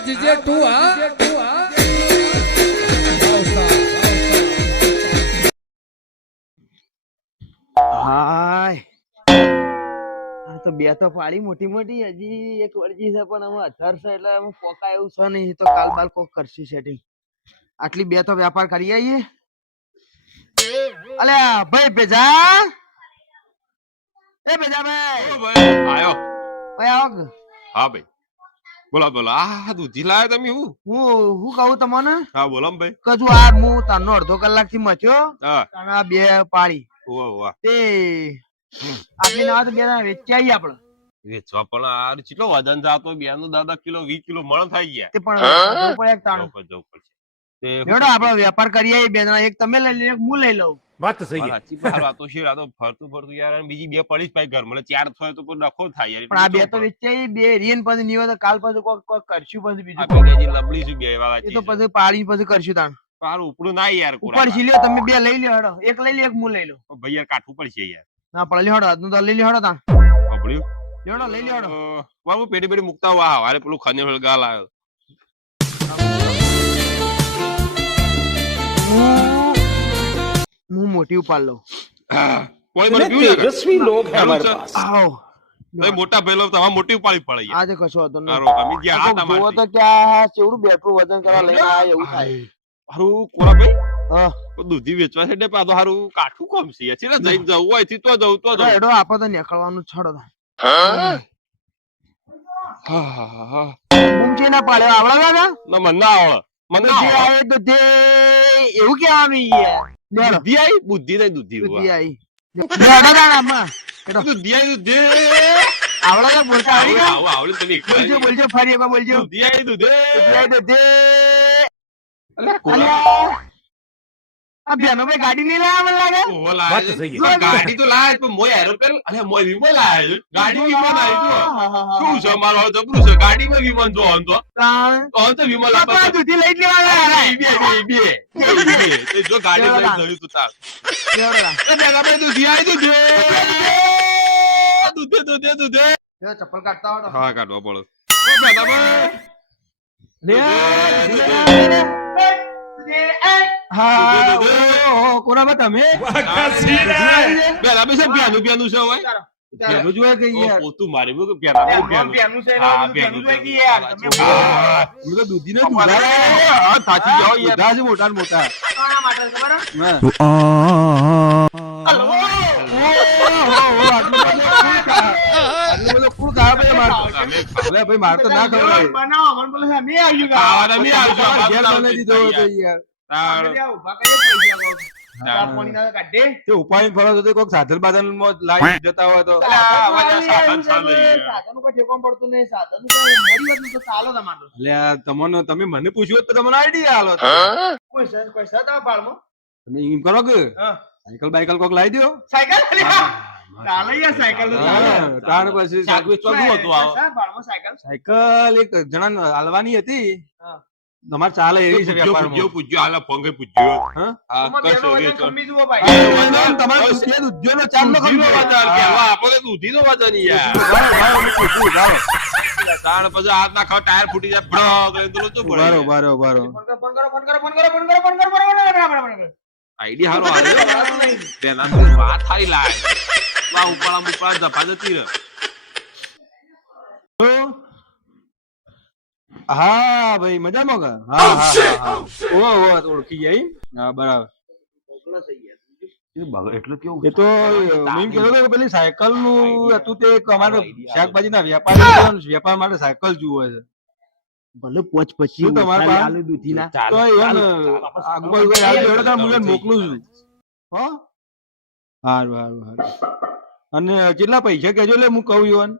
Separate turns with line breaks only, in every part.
GJ two હા
હાય. આ તો બે તો પાડી મોટી મોટી હજી એક વળગી છે પણ અમે અઢાર છે એટલે અમે પોકા એવું છે નહીં તો કાલ બાલ કોક કરશી સેટિંગ આટલી બે તો વેપાર કરી આવીએ અલે ભાઈ ભેજા! એ ભેજા ભાઈ
ઓ ભાઈ આયો.
ભાઈ આવો.
હા ભાઈ. બોલો બોલો. આ દૂધી લાયા તમે હું?
હું હું કહું તમને?
હા બોલો ભાઈ.
કજુ આ હું તારનો અડધો કલાકથી મચ્યો
હા.
આ બે પાડી
વાહ વાહ
તે આટલી ના તો બે ના વેચી આવીએ આપણે.
વેચવા પણ આ કેટલો વજન જાતો? બે નું દાદા કિલો વીસ કિલો મણ થઈ ગયા.
તે પણ જવું પડે એક તાણું.
જવું પડશે, જવું પડશે. તે
આપણે વેપાર કરીએ બે જણા એક તમે લઈ લે એક હું લઈ લઉં.
વાત તો સહી
હા, સાચી વાત. આ તો આ ફરતું ફરતું યાર બીજી બે પડી જ પાઈ ઘર મળે ચાર થાય તો કોઈ નખો થાય યાર.
પણ આ બે તો વેચી બે રીન પછી નીવો તો કાલ પછી કોક કોક કરશું પછી
આ
બીજું
બે જે લબડી છે બે વાગા
એ તો પછી પાડી પછી કરશું તાણ.
પાર ઉપડું ના યાર
ઉપર
કોરા.
લ્યો તમે બે લઈ લ્યો હડો. એક લઈ લ્યો એક હું લઈ લો
ભાઈ યાર કાઠું પડશે યાર.
ના પડ લ્યો હડો. આજનું તો લઈ લ્યો હડો તાણ.
પબડ્યું
લ્યો હેડો લઈ લ્યો હડો.
બાબુ પેટી પેટી મુકતા હોય હારે પેલું ખને ગાલ લાયો
હું- હું મોટી ઉપાડ લઉં
કોઈ મને પીવું લાગે?
तेजस्वी लोग हैं
જરૂર
हमारे
છે.
पास
આવો
ભાઈ મોટા ભાઈ તમારે મોટી ઉપાડી પડે યાર.
આજે કશો હતો નહીં
સારું, તમે જ્યાં
આ
હતા
કોક જોવો
મારથી.
તો ક્યાં ચેવડું બેઠું વજન કરવા લઈને આયા એવું થાય
હારું કોરાભાઈ
હા
તો દૂધી વેચવા છે એટલે પાછું હારું કાઠું કોમ છે યાર. ચેટલે જઈને જવું હોય થી તો જવું તો
હેડો,
જવું
હેડો આપો તો નીકળવાનું છોડો તાણ.
હા, હા, હા, હા.
બૂમ છે ના પાડ્યો આવડા દાદા
ના, મને ના આવડે મને ના
દૂધી
આવડે
આવે દૂધી એવું કેવા આવી યાર લેડો
બુદ્ધિ આવી બુદ્ધિ નહીં દૂધી
દૂધી આવી.
દૂધી આવી દૂધી
આવડા તો બોલતા આવડી
આવો, આવડે એકલા
બોલજો બોલજો ફરી એકવાર બોલજો.
દૂધી આવી દૂધી
દૂધી આવી દૂધી અલ્યા. આ બેનો ભાઈ ગાડી નહીં લાયા મને લાગે
ગાડી તો પણ મોય એરોપ્લેન અલ્યા, મોય વિમાન લાયા ગાડી વિમાન આવી જો.
હા, હા, હા.
શું છે મારો જબરું છે ગાડીમાં વિમાન જો આમ તો
તાણ.
તો વિમાન
બાપા, દૂધી લઈ જ લેવા લાયા.
ઈ બે, ઈ બે, ઈ બે. ઈ બે. તે જો ગાડી
લેવા
લઈને તું તાર. એ બેગા ભાઈ દૂધી આવી દૂધી. દૂધી, દૂધી, દૂધી.
ચપ્પલ કાઢતા આવડો.
હા કાઢવા પડે બેગા ભાઈ.
લે. હા કોનામાં તમે
બરાબર છે પ્યાનું પ્યાનું છે હોય
પેલું જોયે કે યાર?
મારે કે પેલા
પેલું? છે
હા
પેલું મોટા મોટા.
મને બોલે
તો સાધન બાધન લાઈ જતા હોય તો. તમને તમે મને પૂછ્યું તો તમને આઈડિયા
હાલો
તમે એમ કરો કે? સાયકલ બાયકલ કોક લાવી દો
સાયકલ?
તમારે ચાલે એવી છે પૂજ્યો
પૂજ્યો હાલા
પંગે પૂજ્યો પછી
હાથ ના ટાયર ફૂટી જાય આઈડિયા હારો લાગે lá upala upala da pada tira.
હા ભાઈ મજામાં કે? હા હા ઓ ઓ ઓળખી જાય હા બરાબર. એટલે કેવું એ તો મેં કહેતો કે પેલી સાયકલનું હતું તે અમારે શાકભાજી ના વેપાર વેપાર માટે સાયકલ જુએ છે.
ભલે પોચ પછી
તમારે
દૂધી
ના
તો આગળ મોકલું છું. હા? હારું હારું હારું. અને કેટલા પૈસા કેજો એટલે હું કહું યુવાન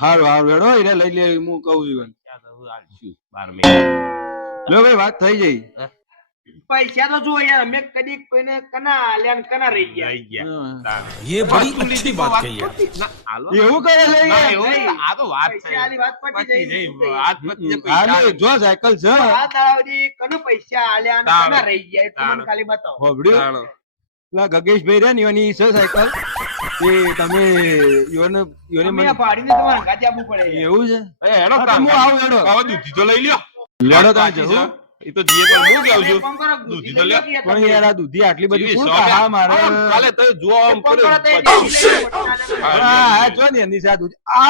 હારું હારું હેડો એને લઈ લે હું કહું
યુવાન
લો ભાઈ વાત થઈ જઈ
પૈસા તો જો અમે કદી
એવું કહે છે
આ તો વાત
આલી વાત
પટી
જો સાયકલ છે.
આ તાવડી પૈસા આલ્યા કના રહી ગયા ખાલી બતાવો.
પેલા ગગેશભાઈ રહ્યા ને એની છે સાયકલ.
એ તમે યોને યોને મને
પાડીને તમારે ગાડી આપવું પડે.
એવું છે?
એ હેડો કામ
હું આવું હેડો.
હવે દીધી તો લઈ લ્યો.
લેડો તમે જવું.
એ તો જીએ પણ હું કેવું છું દૂધી તો લે.
પણ યાર આ દૂધી આટલી બધી
જેવી
શું
શોખ
મારે
કાલે તો જો આમ
તે
કર્યું.
હા, હા, જો ને એની સાથે આ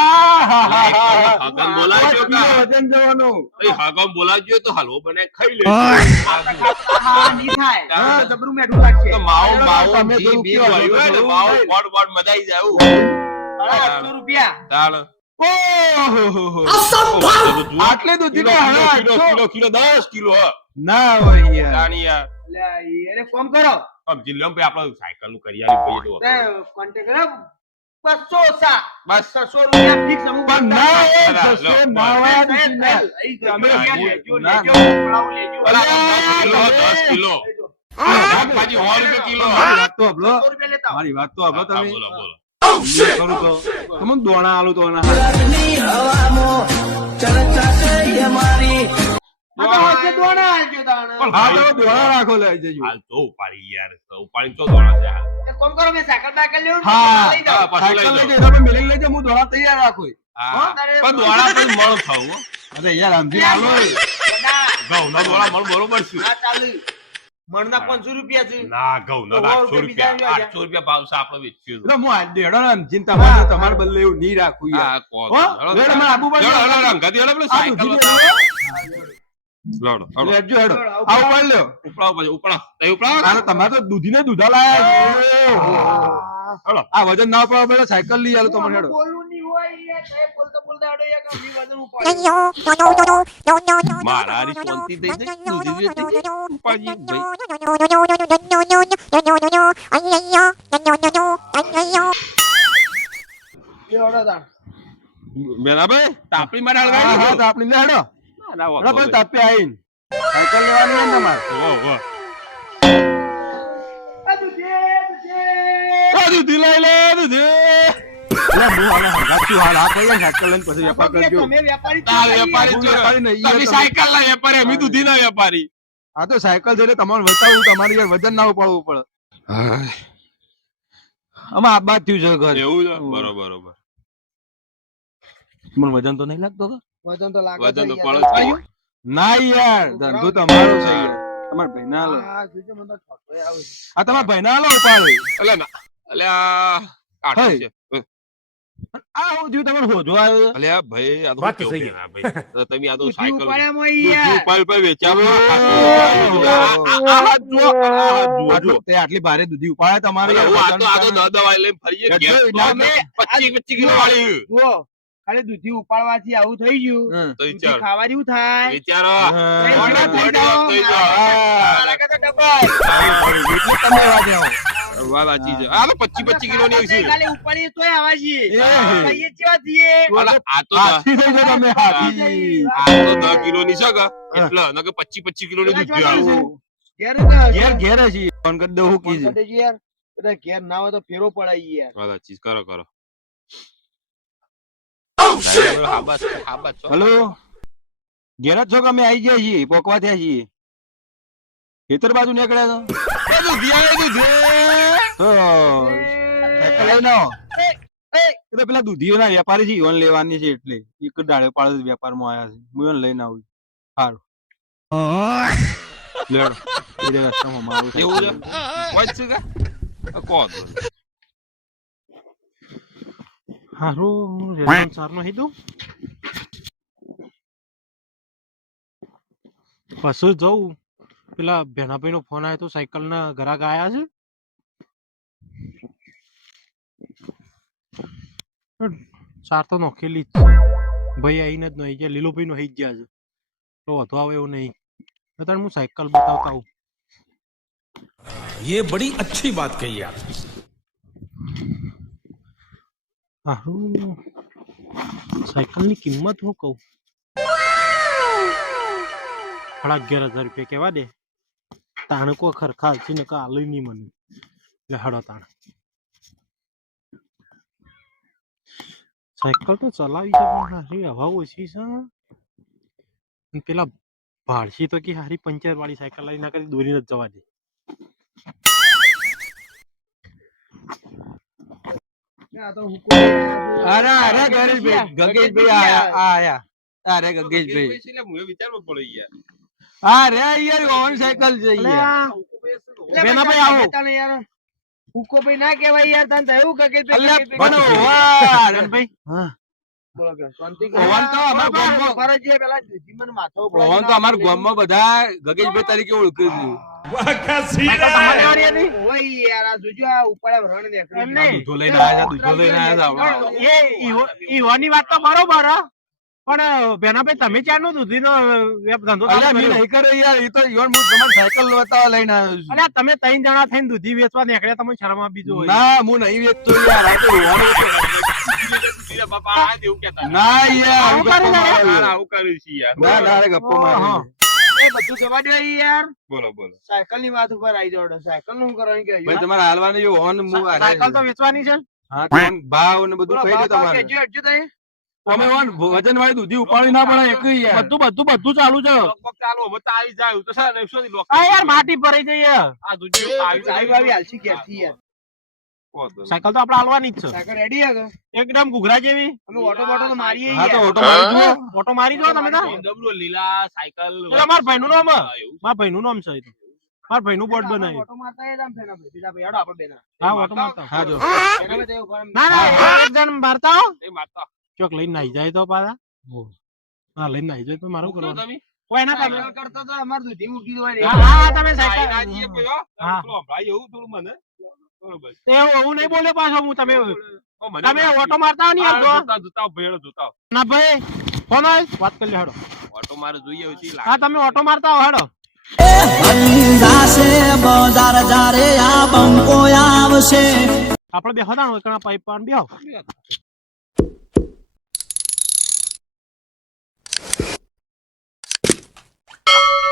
હા, હા, હા, હા.
બોલાવજો કા.
વજન જવાનો
એ હગન બોલાવજો તો હલવો બને ખાઈ લે
હા, ની થાય.
હા.
તો જબરું મેઠું લાગશે.
તો માવો
તમે
માવો ઘી બી
કયો,
હોય ને, માવો. ગોળ ગોળ મજાઈ જાય એવું.
સાડા રૂપિયા.
તાળ. આટલે
આટલી દૂધી
કિલો કિલો કિલો દસ કિલો હ.
ના હોય યાર.
તાણી યાર
અલ્યા, કોમ કરો.
આમ જિલ્લો ભાઈ આપણે સાયકલનું કરી આલી ભાઈ
તો કોન્ટેક્ટ કરો. બસો સા
બસ
રૂપિયા ફિક્સ અમુક
પણ ના એ
ના,
ના. તમે
લેજો, લેજો, પડાવો લેજો.
બરાબર, દસ કિલો શાકભાજી સો રૂપિયા કિલો.
મારી વાત તો
આવો.
મારી વાત તો સાંભળો તમે.
બોલો બોલો.
હું કરું તો તમે દોણા આલું
દોણા આલજો તાણે.
પણ
હા તો દોણા રાખો
યાર તો ઉપાડી તો દોડા છે હાલ.
એક કામ કરો, મેં સાયકલ બાયકલ લેવું ને,
તૈયાર
દોડા મણ બરોબર છે.
મણના 500 રૂપિયા છે.
ના ઘઉંના તો આઠસો
રૂપિયા
આઠસો રૂપિયા ભાવ છે આપણે વેચ્યું
એટલે હું આ દેડો ને ચિંતા તમારે તમારે બદલે એવું નહીં રાખું યાર. લેડો, મારે આબુ
લેડો, અંગાથી લેડો, પેલું સાયકલ.
લેડો. હેડો
આવું
આવું વાળ લ્યો
ઉપડાવો પછી, ઉપડાવો. તઈ ઉપડાવો.
તમારે તો દૂધી ને દૂધા લાયા. આ વજન ના ઉપાડો પેલા સાયકલ લઈ આલો
તમારે
તમને હેડો
મારા હારી થઈ ગઈ. દૂધી વેચી ગઈ. ભાઈ.
લેવડો તાણ.
મેલાભાઈ, તાપણી
હા હા
હળગાવી
તો આપણે લે હેડો
ના, ના,
હેડો
વાંધો
પછી સાયકલ લેવાની ને તમારે
નહીં. વાહ, વાહ.
આ દૂધી, દૂધી.
આ દૂધી લઈ લે, દૂધી.
એટલે હું આને હંગાથથી હાલ આ કહીએ સાયકલ લઈને પછી વેપાર કરજો.
તમે વેપારી
તાર વેપારી છો. તમે
તમે-
સાયકલ ના વેપારી અમે દૂધી ના વેપારી.
આ તો સાયકલ છે એટલે તમારે બતાવવું તમારી યાર વજન ના ઉપાડવું પડે. આમાં આ બાદ થયું છે ઘર.
એવું છે? બરોબર બરોબર.
મને વજન તો નહીં લાગતો
વજન તો લાગે
વજન તો પડે.
ના યાર ધંધો તમારો છે યાર. તમારા ભાઈ ના લો. આ તમારા ભાઈ ના લો ઉપાડે.
એટલે ના એટલે આ કાઢું છે.
આ હું થયું હોજો આવ્યો
આ ભાઈ આ તો
વાત.
આ ભાઈ? તમે આ તો સાયકલ. ઉપાડી વેચાવો.
આટલું
જુઓ.
તે આટલી ભારે દૂધી ઉપાડે તમારે
અરે આ તો આ તો દવાઈ લઈને ફરીએ
એટલે
ઘેર.
ના,
અમે
ના.
25 25 કિલો વાળી
જુઓ, ખાલી દૂધી ઉપાડવાથી આવું થઈ ગયું દૂધી
વિચાર
થાય
વિચારો
તમે આવો.
વાત સાચી છે. આ 25 25 કિલો ની છે
ખાલી ઉપાડીએ તોય આવા છીએ.
એ.
ખાઈએ ચેવા છીએ?
આ તો
હાથી થઈ જાઓ તમે હાથી
આ તો દસ કિલો ની છે કે એટલે નકર 25 25 કિલો ની દૂધી આવે
ઘેર
ઘેર ઘેર જ ફોન કરી દઉં હું કીધું.
યાર. બધા ઘેર ના હોય તો ફેરો પડાઈ યાર.
કરો કરો છો.
હલો ઘેર જ છો કે અમે આવી ગયા છીએ પોકવા થયા છીએ ખેતર બાજુ નીકળ્યા. તો સાયકલ પેલા આવો ના વેપારી છે ઈવન લેવાની છે એટલે. એક દાડે પાડે વેપારમાં આવ્યા છે. હું ઈવન લઈને આવું સારું લેડો. એ રે રસ્તામાં
એવું છે? કે.
હારું રેલવે સારનો હીધું પછી જવું પેલા ભેનાભાઈ નો ફોન આવ્યો તો સાયકલ ના ઘરાક આયા છે. ચાર તો નોખેલી જ છે ભાઈ આઈને જ નહીં ગયા લીલુભાઈ નો હઈ જ ગયા છે તો વધુ આવે એવું નહીં અત્યારે હું સાયકલ બતાવતા આવું
ये बड़ी अच्छी बात कही आप
હારું સાયકલ ની કિંમત હું કહું સાડા અગિયાર હજાર રૂપિયા કેવા દે તાણ કો ખરખા છે ને કા આલુય નહીં મને એટલે હાડો તાણ સાયકલ તો ચલાવી છે પણ હારી હવા ઓછી છે. પેલા ભાડસી તો કે હારી પંચર વાળી સાયકલ લાવી ના કરી દોરીને જ જવા દે.
આ તો હુકમ
અરે અરે ગણેશભાઈ ગગેશભાઈ આયા આ આયા અરે ગગેશભાઈ.
હું વિચારમાં પડી ગયા
અરે યાર ઓન સાયકલ છે યાર.
આવો.
કુકો ભાઈ ના કહેવાય યાર તને એવું કે કે
બનો
વાહ રણભાઈ. હા. વાત તો બરોબર પણ બેનાભાઈ તમે ચારનો દૂધીનો વેપ ધંધો?
નહીં કર્યો યાર એ તો ઈવન હું તમારી સાયકલ બતાવવા લઈને આવ્યો છું
અલ્યા તમે ત્રણ જણા થઈને દૂધી વેચવા નીકળ્યા તમે શરમ આપી જો
ના હું નહીં વેચતો યાર આ તો. ના યાર આવું
કરી.
આવું છે યાર
ના ના ગપ્પો મારે.
એ બધું જવા દે યાર
બોલો બોલો
સાયકલની વાત ઉપર આવી જાવ સાયકલનું કરવાનું કે
ભાઈ તમારે હાલવાની એ ઓવન
સાયકલ તો વેચવાની છે
હા ભાવ ને બધું કહી દો તમારે
તઈ.
અમે વજન વાળી દૂધી ઉપાડી ના પડે એક
બધું બધું બધું ચાલુ છે.
લગભગ ચાલુ હવે તો આવી જાય તો છે ને થી
યાર માટી પડી જઈએ
આ દૂધી આવી
ચાવી હાલશી ક્યારથી યાર
સાયકલ તો આપડે હાલવાની જ છે.
સાયકલ રેડી હે
એકદમ ઘૂઘરા જેવી.
ઓટો બોટો તો મારીએ
હા તો ઓટો મારી જુઓ.
ઓટો મારી દો તમે તો.
લીલા સાયકલ
મારા મારા ભાઈનું નામ મારા
ભાઈ નું
મારા ભાઈનું નામ છે. મારા ભાઈનું બોર્ડ બનાવ્યું.
ઓટો મારતા એ ફેના ભાઈ. બીજા ભાઈ, હેડો આપણે બેના.
હા ઓટો મારતા
હા જો.
એના ભાઈ તો એવું કરે એમ.
ના ના એક જણ મારતા હો.
એ મારતા.
ચોક લઈને નાઈ જાય તો પાછા. હા લઈને નાઈ જાય તો મારું કરવાનું?
તમે.
કોઈ ના તમે
સાયકલ તો અમારે દૂધી મૂકી દેવાની.
હા હા તમે
સાયકલ
સાયકલ
આજીએ હા. પેલો એવું થોડું મને. બરોબર.
તે એવું નહીં બોલ્યો પાછો હું તમે તમે ઓટો મારતા હો ને યાર જો.
જોતા જોતા ભેળો જોતા
ના ભાઈ ફોન આવે વાત કરી હાડો.
ઓટો મારે જોઈએ
હા તમે ઓટો મારતા હો હાડો.
જાશે બજાર જારે આ
આપણે બેહો તા પાઇપ પાન બેહો. you